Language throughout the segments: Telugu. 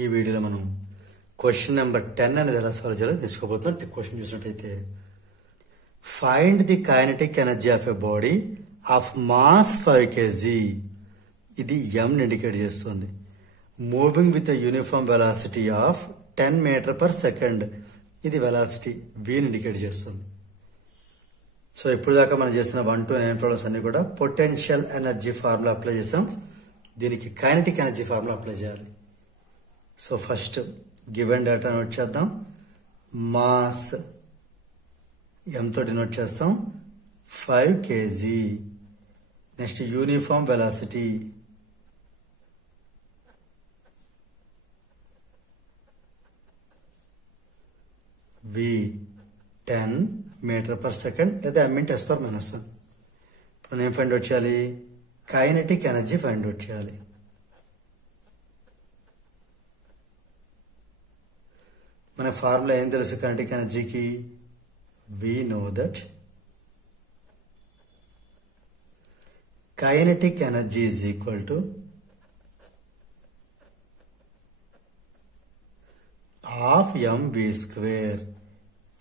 ఈ వీడియోలో మనం క్వశ్చన్ నెంబర్ 10 అనేది ఎలా సాల్వ్ చేయాలో తెలుసుకోబోతున్నాం. క్వశ్చన్ చూసినట్టయితే find the kinetic energy of a body of mass 5 kg. ఇది m ని ఇండికేట్ చేస్తుంది. Moving with uniform velocity of 10 metre per second. ఇది వెలాసిటీ v ని ఇండికేట్ చేస్తుంది. సో ఇప్పుడు దాకా మనం చేసిన 1 to 9 ప్రాబ్లమ్స్ అన్ని కూడా పొటెన్షియల్ ఎనర్జీ ఫార్ములా అప్లై చేసాం. దీనికి కైనెటిక్ ఎనర్జీ ఫార్ములా అప్లై చేయాలి. So first given data note చేద్దాం. మాస్ m తోటి నోట్ చేస్తాం 5 kg. Next uniform velocity v 10 metre per second లేదా m × s/-1. ఇప్పుడు నేను ఫైండ్ అవుట్ చేయాలి, కైనెటిక్ ఎనర్జీ ఫైండ్ అవుట్ చేయాలి. మన ఫార్ములా ఏం తెలుసు కైనెటిక్ ఎనర్జీకి? we know that kinetic energy is equal to half mv².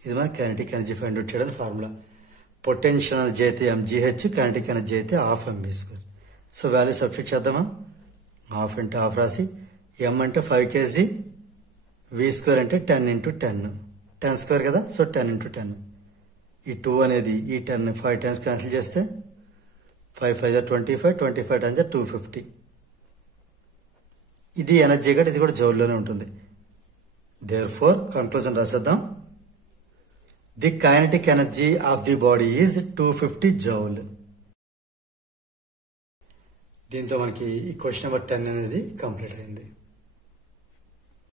ఇది మన కైనెటిక్ ఎనర్జీ ఫైండ్ అవుట్ చేయడానికి ఫార్ములా. పొటెన్షియల్ ఎనర్జీ అయితే mgh, కైనెటిక్ ఎనర్జీ అయితే half mv². So value substitute చేద్దామా? హాఫ్ ఇంటూ హాఫ్ రాసి m అంటే 5 kg, v² అంటే 10 × 10, 10² కదా. సో 10 × 10. ఈ 2 అనేది ఈ 10 5 టైమ్స్ క్యాన్సిల్ చేస్తే 5 5 25, 25 టైమ్స్ 250. ఇది ఎనర్జీ కూడా, ఇది కూడా జౌల్లోనే ఉంటుంది. దేర్ఫోర్ కంక్లూజన్ రాసేద్దాం. The kinetic energy of the body is 250 joule. దీంతో మనకి ఈ క్వశ్చన్ నెంబర్ 10 అనేది కంప్లీట్ అయింది.